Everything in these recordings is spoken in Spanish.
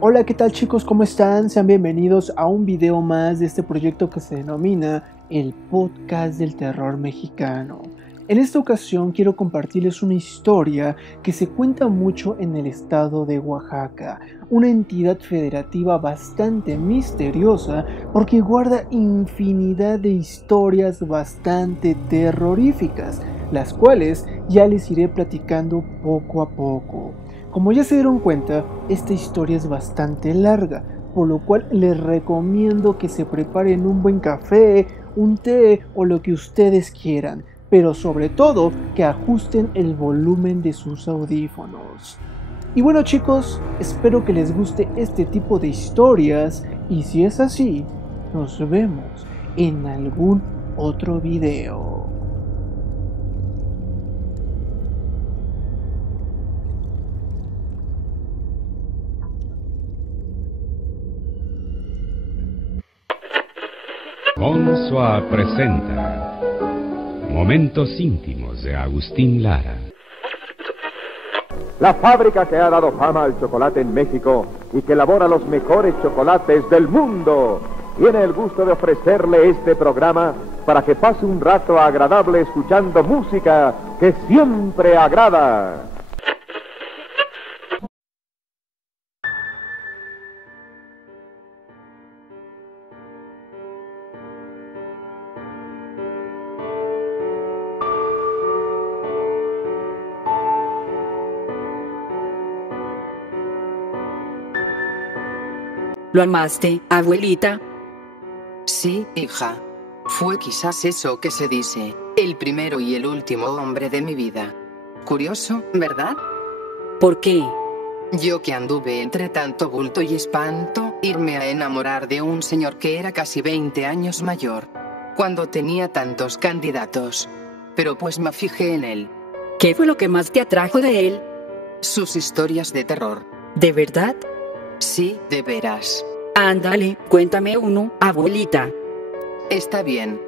Hola, ¿qué tal chicos? ¿Cómo están? Sean bienvenidos a un video más de este proyecto que se denomina el Podcast del Terror Mexicano. En esta ocasión quiero compartirles una historia que se cuenta mucho en el estado de Oaxaca, una entidad federativa bastante misteriosa porque guarda infinidad de historias bastante terroríficas, las cuales ya les iré platicando poco a poco. Como ya se dieron cuenta, esta historia es bastante larga, por lo cual les recomiendo que se preparen un buen café, un té o lo que ustedes quieran, pero sobre todo que ajusten el volumen de sus audífonos. Y bueno chicos, espero que les guste este tipo de historias y si es así, nos vemos en algún otro video. Bonsoir presenta Momentos íntimos de Agustín Lara. La fábrica que ha dado fama al chocolate en México y que elabora los mejores chocolates del mundo tiene el gusto de ofrecerle este programa para que pase un rato agradable escuchando música que siempre agrada. ¿Lo amaste, abuelita? Sí, hija. Fue quizás eso que se dice, el primero y el último hombre de mi vida. Curioso, ¿verdad? ¿Por qué? Yo que anduve entre tanto bulto y espanto, irme a enamorar de un señor que era casi 20 años mayor, cuando tenía tantos candidatos. Pero pues me fijé en él. ¿Qué fue lo que más te atrajo de él? Sus historias de terror. ¿De verdad? Sí, de veras. Ándale, cuéntame uno, abuelita. Está bien.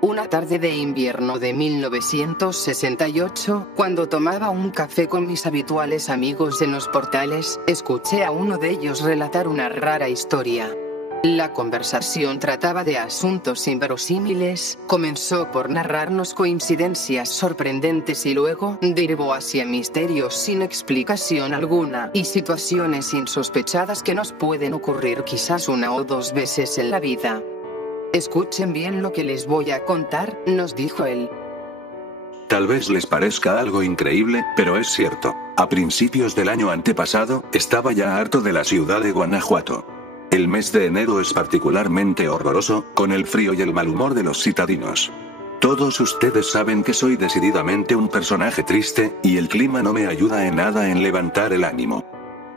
Una tarde de invierno de 1968, cuando tomaba un café con mis habituales amigos en los portales, escuché a uno de ellos relatar una rara historia. La conversación trataba de asuntos inverosímiles, comenzó por narrarnos coincidencias sorprendentes y luego derivó hacia misterios sin explicación alguna y situaciones insospechadas que nos pueden ocurrir quizás una o dos veces en la vida. Escuchen bien lo que les voy a contar, nos dijo él. Tal vez les parezca algo increíble, pero es cierto. A principios del año antepasado, estaba ya harto de la ciudad de Guanajuato. El mes de enero es particularmente horroroso, con el frío y el mal humor de los citadinos. Todos ustedes saben que soy decididamente un personaje triste, y el clima no me ayuda en nada en levantar el ánimo.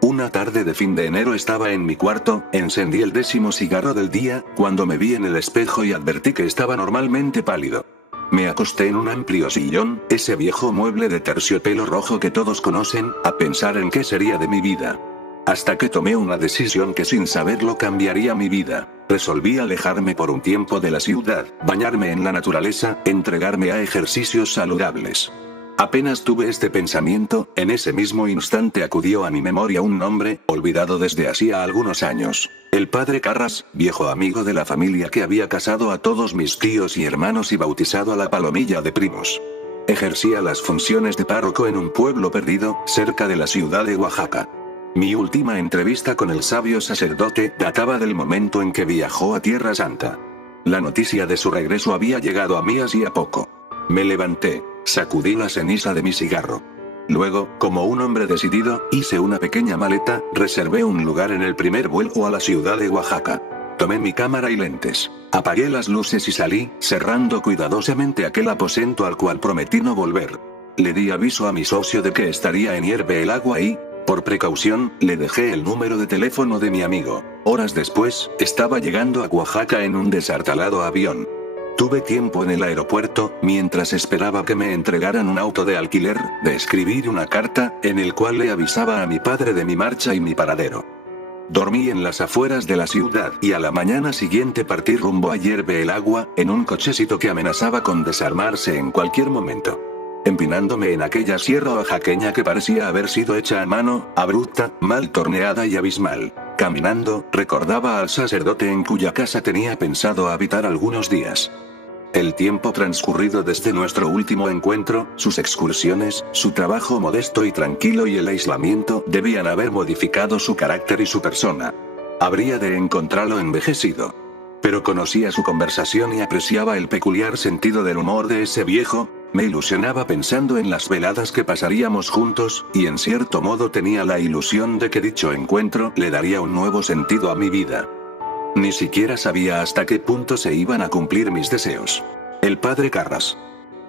Una tarde de fin de enero estaba en mi cuarto, encendí el 10º cigarro del día, cuando me vi en el espejo y advertí que estaba normalmente pálido. Me acosté en un amplio sillón, ese viejo mueble de terciopelo rojo que todos conocen, a pensar en qué sería de mi vida. Hasta que tomé una decisión que sin saberlo cambiaría mi vida. Resolví alejarme por un tiempo de la ciudad, bañarme en la naturaleza, entregarme a ejercicios saludables. Apenas tuve este pensamiento, en ese mismo instante acudió a mi memoria un nombre, olvidado desde hacía algunos años. El padre Carras, viejo amigo de la familia que había casado a todos mis tíos y hermanos y bautizado a la palomilla de primos. Ejercía las funciones de párroco en un pueblo perdido, cerca de la ciudad de Oaxaca. Mi última entrevista con el sabio sacerdote databa del momento en que viajó a Tierra Santa. La noticia de su regreso había llegado a mí hacía poco. Me levanté, sacudí la ceniza de mi cigarro. Luego, como un hombre decidido, hice una pequeña maleta, reservé un lugar en el primer vuelo a la ciudad de Oaxaca. Tomé mi cámara y lentes, apagué las luces y salí, cerrando cuidadosamente aquel aposento al cual prometí no volver. Le di aviso a mi socio de que estaría en Hierve el Agua y, por precaución, le dejé el número de teléfono de mi amigo. Horas después, estaba llegando a Oaxaca en un destartalado avión. Tuve tiempo en el aeropuerto, mientras esperaba que me entregaran un auto de alquiler, de escribir una carta, en el cual le avisaba a mi padre de mi marcha y mi paradero. Dormí en las afueras de la ciudad y a la mañana siguiente partí rumbo a Hierve el Agua, en un cochecito que amenazaba con desarmarse en cualquier momento. Empinándome en aquella sierra oaxaqueña que parecía haber sido hecha a mano, abrupta, mal torneada y abismal. Caminando, recordaba al sacerdote en cuya casa tenía pensado habitar algunos días. El tiempo transcurrido desde nuestro último encuentro, sus excursiones, su trabajo modesto y tranquilo y el aislamiento debían haber modificado su carácter y su persona. Habría de encontrarlo envejecido. Pero conocía su conversación y apreciaba el peculiar sentido del humor de ese viejo, me ilusionaba pensando en las veladas que pasaríamos juntos, y en cierto modo tenía la ilusión de que dicho encuentro le daría un nuevo sentido a mi vida. Ni siquiera sabía hasta qué punto se iban a cumplir mis deseos. El padre Carras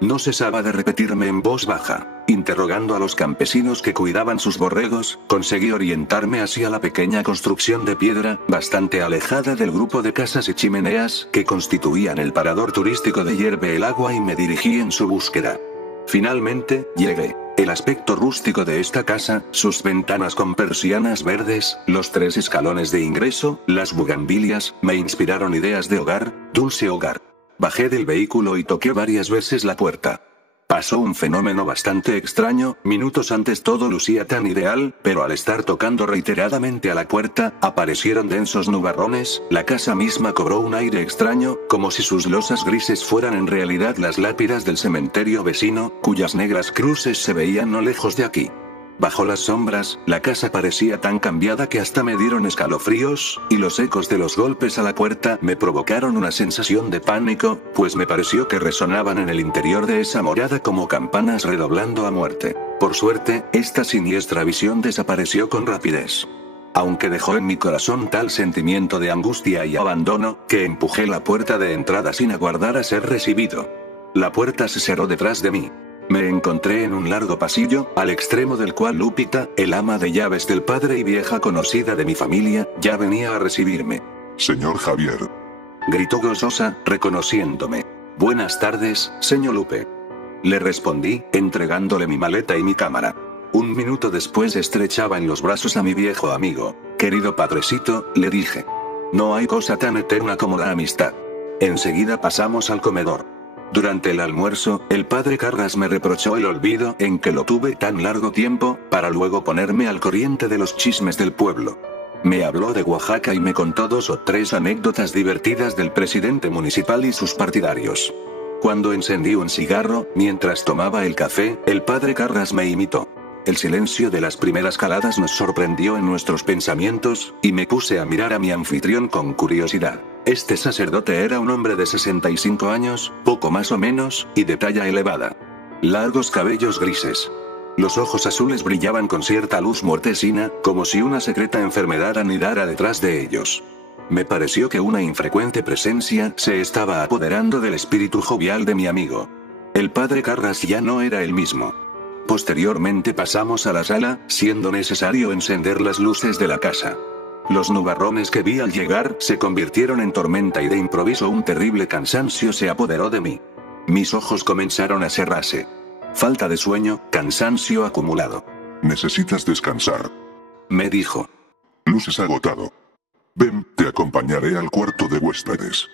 no cesaba de repetirme en voz baja. Interrogando a los campesinos que cuidaban sus borregos, conseguí orientarme hacia la pequeña construcción de piedra, bastante alejada del grupo de casas y chimeneas que constituían el parador turístico de Hierve el Agua, y me dirigí en su búsqueda. Finalmente, llegué. El aspecto rústico de esta casa, sus ventanas con persianas verdes, los 3 escalones de ingreso, las bugambilias, me inspiraron ideas de hogar, dulce hogar. Bajé del vehículo y toqué varias veces la puerta. Pasó un fenómeno bastante extraño, minutos antes todo lucía tan ideal, pero al estar tocando reiteradamente a la puerta, aparecieron densos nubarrones, la casa misma cobró un aire extraño, como si sus losas grises fueran en realidad las lápidas del cementerio vecino, cuyas negras cruces se veían no lejos de aquí. Bajo las sombras, la casa parecía tan cambiada que hasta me dieron escalofríos, y los ecos de los golpes a la puerta me provocaron una sensación de pánico, pues me pareció que resonaban en el interior de esa morada como campanas redoblando a muerte. Por suerte, esta siniestra visión desapareció con rapidez. Aunque dejó en mi corazón tal sentimiento de angustia y abandono, que empujé la puerta de entrada sin aguardar a ser recibido. La puerta se cerró detrás de mí. Me encontré en un largo pasillo, al extremo del cual Lupita, el ama de llaves del padre y vieja conocida de mi familia, ya venía a recibirme. Señor Javier, Gritó gozosa, reconociéndome. Buenas tardes, señor Lupe. Le respondí, entregándole mi maleta y mi cámara. Un minuto después estrechaba en los brazos a mi viejo amigo. Querido padrecito, le dije. No hay cosa tan eterna como la amistad. Enseguida pasamos al comedor. Durante el almuerzo, el padre Carras me reprochó el olvido en que lo tuve tan largo tiempo, para luego ponerme al corriente de los chismes del pueblo. Me habló de Oaxaca y me contó 2 o 3 anécdotas divertidas del presidente municipal y sus partidarios. Cuando encendí un cigarro, mientras tomaba el café, el padre Carras me imitó. El silencio de las primeras caladas nos sorprendió en nuestros pensamientos, y me puse a mirar a mi anfitrión con curiosidad. Este sacerdote era un hombre de 65 años, poco más o menos, y de talla elevada. Largos cabellos grises. Los ojos azules brillaban con cierta luz mortecina, como si una secreta enfermedad anidara detrás de ellos. Me pareció que una infrecuente presencia se estaba apoderando del espíritu jovial de mi amigo. El padre Carras ya no era el mismo. Posteriormente pasamos a la sala, siendo necesario encender las luces de la casa. Los nubarrones que vi al llegar se convirtieron en tormenta y de improviso un terrible cansancio se apoderó de mí. Mis ojos comenzaron a cerrarse. Falta de sueño, cansancio acumulado. necesitas descansar. Me dijo. Luces agotado. Ven, te acompañaré al cuarto de huéspedes.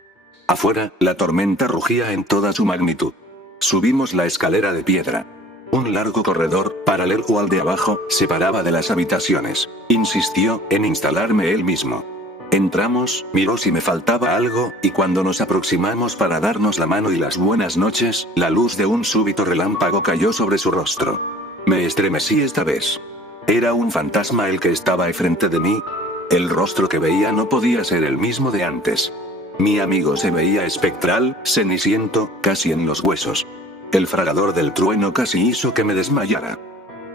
Afuera, la tormenta rugía en toda su magnitud. Subimos la escalera de piedra. Un largo corredor, paralelo al de abajo, separaba de las habitaciones. Insistió en instalarme él mismo. Entramos, miró si me faltaba algo, y cuando nos aproximamos para darnos la mano y las buenas noches, la luz de un súbito relámpago cayó sobre su rostro. Me estremecí esta vez. ¿Era un fantasma el que estaba enfrente de mí? El rostro que veía no podía ser el mismo de antes. Mi amigo se veía espectral, ceniciento, casi en los huesos. El fragador del trueno casi hizo que me desmayara.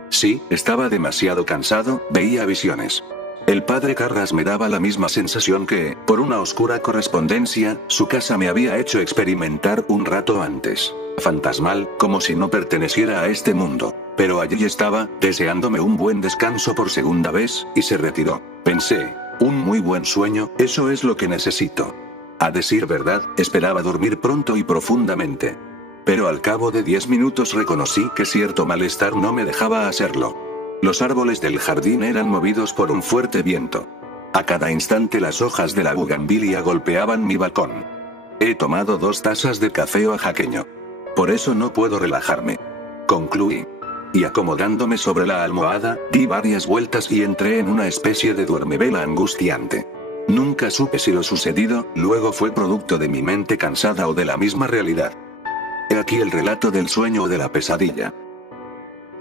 Sí, estaba demasiado cansado, veía visiones. El padre Carras me daba la misma sensación que, por una oscura correspondencia, su casa me había hecho experimentar un rato antes. Fantasmal, como si no perteneciera a este mundo. Pero allí estaba, deseándome un buen descanso por segunda vez, y se retiró. Pensé, un muy buen sueño, eso es lo que necesito. A decir verdad, esperaba dormir pronto y profundamente. Pero al cabo de 10 minutos reconocí que cierto malestar no me dejaba hacerlo. Los árboles del jardín eran movidos por un fuerte viento. A cada instante las hojas de la bugambilia golpeaban mi balcón. He tomado 2 tazas de café oaxaqueño. Por eso no puedo relajarme. Concluí. Y acomodándome sobre la almohada, di varias vueltas y entré en una especie de duermevela angustiante. Nunca supe si lo sucedido luego fue producto de mi mente cansada o de la misma realidad. He aquí el relato del sueño o de la pesadilla.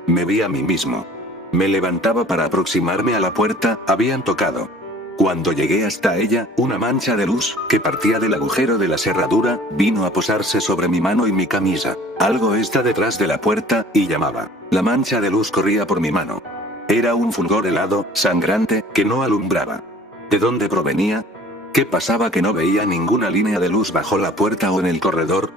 Me vi a mí mismo. Me levantaba para aproximarme a la puerta, habían tocado. Cuando llegué hasta ella, una mancha de luz, que partía del agujero de la cerradura, vino a posarse sobre mi mano y mi camisa. Algo está detrás de la puerta, y llamaba. La mancha de luz corría por mi mano. Era un fulgor helado, sangrante, que no alumbraba. ¿De dónde provenía? ¿Qué pasaba que no veía ninguna línea de luz bajo la puerta o en el corredor?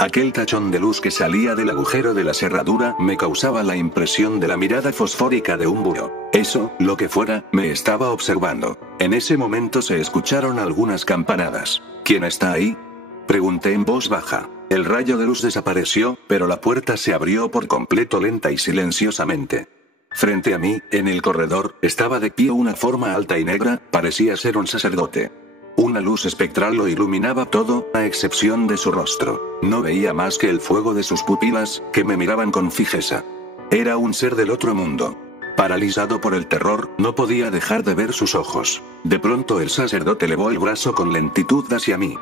Aquel tachón de luz que salía del agujero de la cerradura me causaba la impresión de la mirada fosfórica de un búho. Eso, lo que fuera, me estaba observando. En ese momento se escucharon algunas campanadas. ¿Quién está ahí?, pregunté en voz baja. El rayo de luz desapareció, pero la puerta se abrió por completo lenta y silenciosamente. Frente a mí, en el corredor, estaba de pie una forma alta y negra, parecía ser un sacerdote. Una luz espectral lo iluminaba todo, a excepción de su rostro. No veía más que el fuego de sus pupilas, que me miraban con fijeza. Era un ser del otro mundo. Paralizado por el terror, no podía dejar de ver sus ojos. De pronto el sacerdote elevó el brazo con lentitud hacia mí.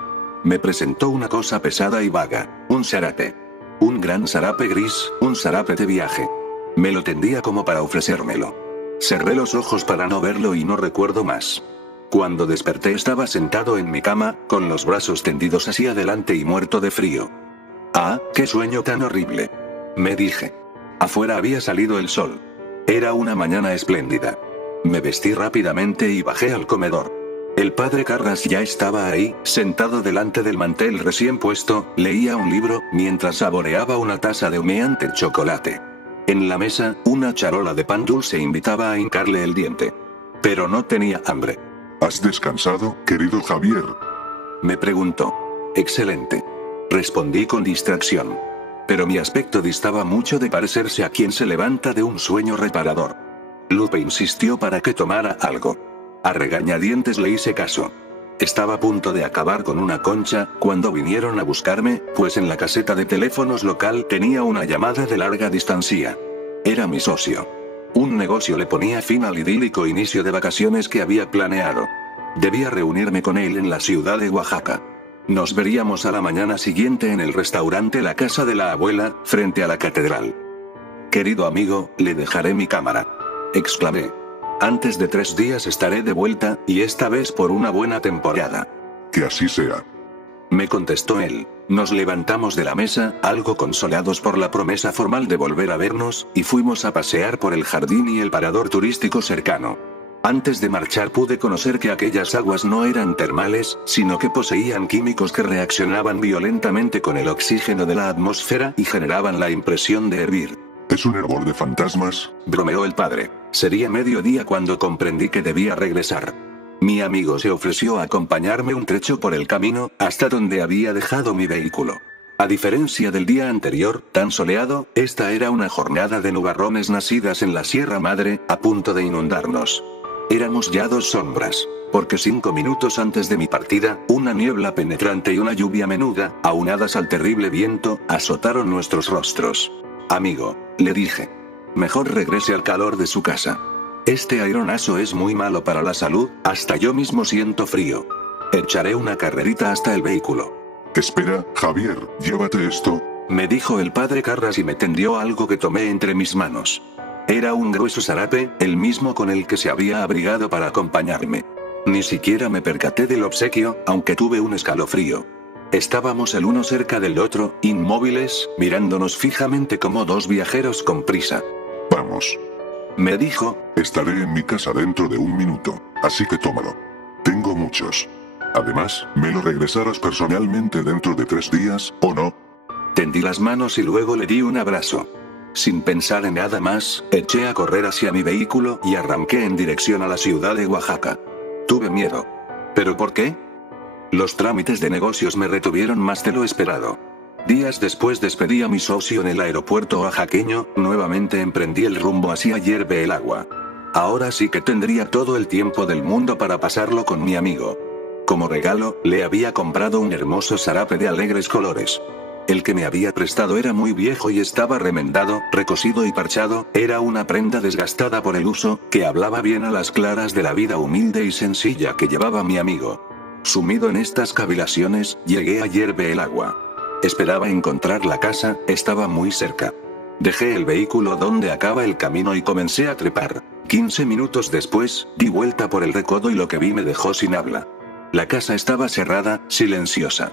Me presentó una cosa pesada y vaga, un zarape. Un gran zarape gris, un zarape de viaje. Me lo tendía como para ofrecérmelo. Cerré los ojos para no verlo y no recuerdo más. Cuando desperté estaba sentado en mi cama, con los brazos tendidos hacia adelante y muerto de frío. ¡Ah, qué sueño tan horrible!, me dije. Afuera había salido el sol. Era una mañana espléndida. Me vestí rápidamente y bajé al comedor. El padre Carras ya estaba ahí, sentado delante del mantel recién puesto, leía un libro, mientras saboreaba una taza de humeante chocolate. En la mesa, una charola de pan dulce invitaba a hincarle el diente. Pero no tenía hambre. ¿Has descansado, querido Javier?, me preguntó. Excelente, respondí con distracción. Pero mi aspecto distaba mucho de parecerse a quien se levanta de un sueño reparador. Lupe insistió para que tomara algo. A regañadientes le hice caso. Estaba a punto de acabar con una concha, cuando vinieron a buscarme, pues en la caseta de teléfonos local tenía una llamada de larga distancia. Era mi socio. Un negocio le ponía fin al idílico inicio de vacaciones que había planeado. Debía reunirme con él en la ciudad de Oaxaca. Nos veríamos a la mañana siguiente en el restaurante La Casa de la Abuela, frente a la catedral. Querido amigo, le dejaré mi cámara, exclamé. Antes de 3 días estaré de vuelta, y esta vez por una buena temporada. Que así sea, me contestó él. Nos levantamos de la mesa, algo consolados por la promesa formal de volver a vernos, y fuimos a pasear por el jardín y el parador turístico cercano. Antes de marchar pude conocer que aquellas aguas no eran termales, sino que poseían químicos que reaccionaban violentamente con el oxígeno de la atmósfera y generaban la impresión de hervir. ¿Es un hervor de fantasmas?, bromeó el padre. Sería mediodía cuando comprendí que debía regresar. Mi amigo se ofreció a acompañarme un trecho por el camino, hasta donde había dejado mi vehículo. A diferencia del día anterior, tan soleado, esta era una jornada de nubarrones nacidas en la Sierra Madre, a punto de inundarnos. Éramos ya 2 sombras, porque 5 minutos antes de mi partida, una niebla penetrante y una lluvia menuda, aunadas al terrible viento, azotaron nuestros rostros. Amigo, le dije, mejor regrese al calor de su casa. Este aironazo es muy malo para la salud, hasta yo mismo siento frío. Echaré una carrerita hasta el vehículo. Espera, Javier, llévate esto, me dijo el padre Carras y me tendió algo que tomé entre mis manos. Era un grueso zarape, el mismo con el que se había abrigado para acompañarme. Ni siquiera me percaté del obsequio, aunque tuve un escalofrío. Estábamos el uno cerca del otro, inmóviles, mirándonos fijamente como 2 viajeros con prisa. Vamos, me dijo. Estaré en mi casa dentro de 1 minuto, así que tómalo. Tengo muchos. Además, me lo regresarás personalmente dentro de 3 días, ¿o no? Tendí las manos y luego le di un abrazo. Sin pensar en nada más, eché a correr hacia mi vehículo y arranqué en dirección a la ciudad de Oaxaca. Tuve miedo. ¿Pero por qué? Los trámites de negocios me retuvieron más de lo esperado. Días después despedí a mi socio en el aeropuerto oaxaqueño, nuevamente emprendí el rumbo hacia Hierve el Agua. Ahora sí que tendría todo el tiempo del mundo para pasarlo con mi amigo. Como regalo, le había comprado un hermoso zarape de alegres colores. El que me había prestado era muy viejo y estaba remendado, recosido y parchado, era una prenda desgastada por el uso, que hablaba bien a las claras de la vida humilde y sencilla que llevaba mi amigo. Sumido en estas cavilaciones, llegué a Hierve el Agua. Esperaba encontrar la casa, estaba muy cerca. Dejé el vehículo donde acaba el camino y comencé a trepar. 15 minutos después, di vuelta por el recodo y lo que vi me dejó sin habla. La casa estaba cerrada, silenciosa.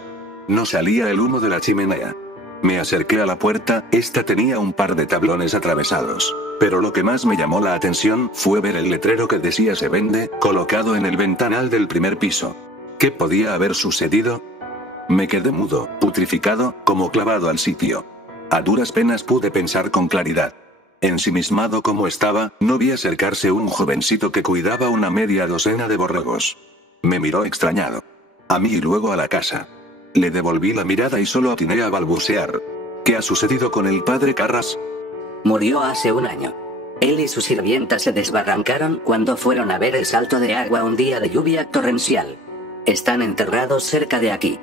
No salía el humo de la chimenea. Me acerqué a la puerta, esta tenía un par de tablones atravesados. Pero lo que más me llamó la atención fue ver el letrero que decía "Se vende", colocado en el ventanal del primer piso. ¿Qué podía haber sucedido? Me quedé mudo, putrificado, como clavado al sitio. A duras penas pude pensar con claridad. Ensimismado como estaba, no vi acercarse un jovencito que cuidaba una media docena de borregos. Me miró extrañado. A mí y luego a la casa. Le devolví la mirada y solo atiné a balbucear. ¿Qué ha sucedido con el padre Carras? Murió hace un año. Él y su sirvienta se desbarrancaron cuando fueron a ver el salto de agua un día de lluvia torrencial. Están enterrados cerca de aquí.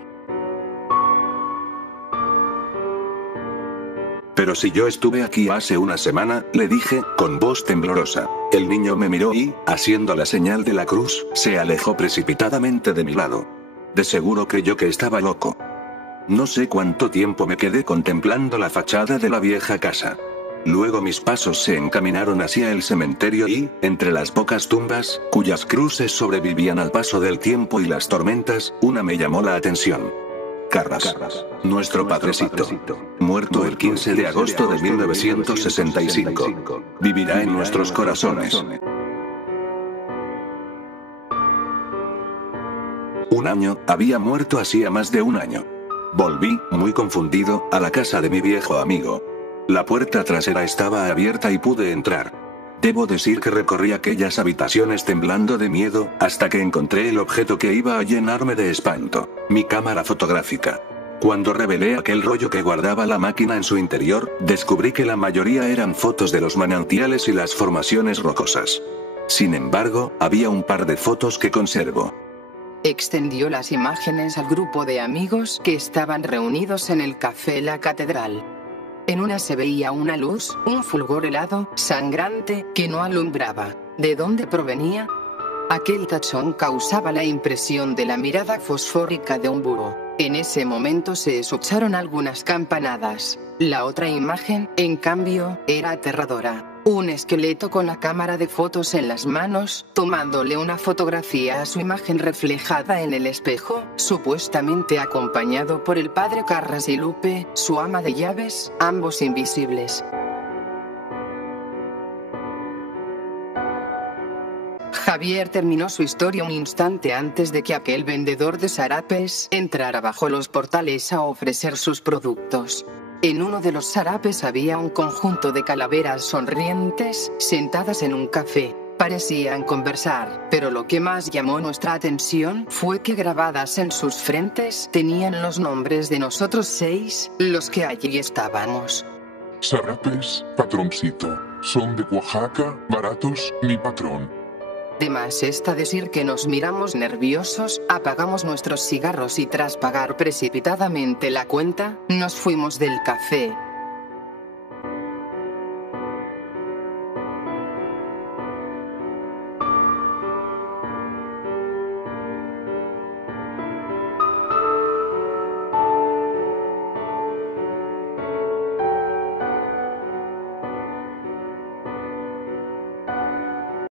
Pero si yo estuve aquí hace una semana, le dije, con voz temblorosa. El niño me miró y, haciendo la señal de la cruz, se alejó precipitadamente de mi lado. De seguro creyó que estaba loco. No sé cuánto tiempo me quedé contemplando la fachada de la vieja casa. Luego mis pasos se encaminaron hacia el cementerio y, entre las pocas tumbas, cuyas cruces sobrevivían al paso del tiempo y las tormentas, una me llamó la atención. Carras, nuestro padrecito, muerto el 15 de agosto de 1965, vivirá en nuestros corazones. Un año, había muerto hacía más de un año. Volví, muy confundido, a la casa de mi viejo amigo. La puerta trasera estaba abierta y pude entrar. Debo decir que recorrí aquellas habitaciones temblando de miedo, hasta que encontré el objeto que iba a llenarme de espanto, mi cámara fotográfica. Cuando revelé aquel rollo que guardaba la máquina en su interior, descubrí que la mayoría eran fotos de los manantiales y las formaciones rocosas. Sin embargo, había un par de fotos que conservo. Extendió las imágenes al grupo de amigos que estaban reunidos en el café La Catedral. En una se veía una luz, un fulgor helado, sangrante, que no alumbraba. ¿De dónde provenía? Aquel tachón causaba la impresión de la mirada fosfórica de un búho. En ese momento se escucharon algunas campanadas. La otra imagen, en cambio, era aterradora. Un esqueleto con la cámara de fotos en las manos, tomándole una fotografía a su imagen reflejada en el espejo, supuestamente acompañado por el padre Carras y Lupe, su ama de llaves, ambos invisibles. Javier terminó su historia un instante antes de que aquel vendedor de sarapes entrara bajo los portales a ofrecer sus productos. En uno de los sarapes había un conjunto de calaveras sonrientes, sentadas en un café. Parecían conversar, pero lo que más llamó nuestra atención fue que grabadas en sus frentes tenían los nombres de nosotros 6, los que allí estábamos. Sarapes, patroncito. Son de Oaxaca, baratos, mi patrón. De más está decir que nos miramos nerviosos, apagamos nuestros cigarros y tras pagar precipitadamente la cuenta, nos fuimos del café.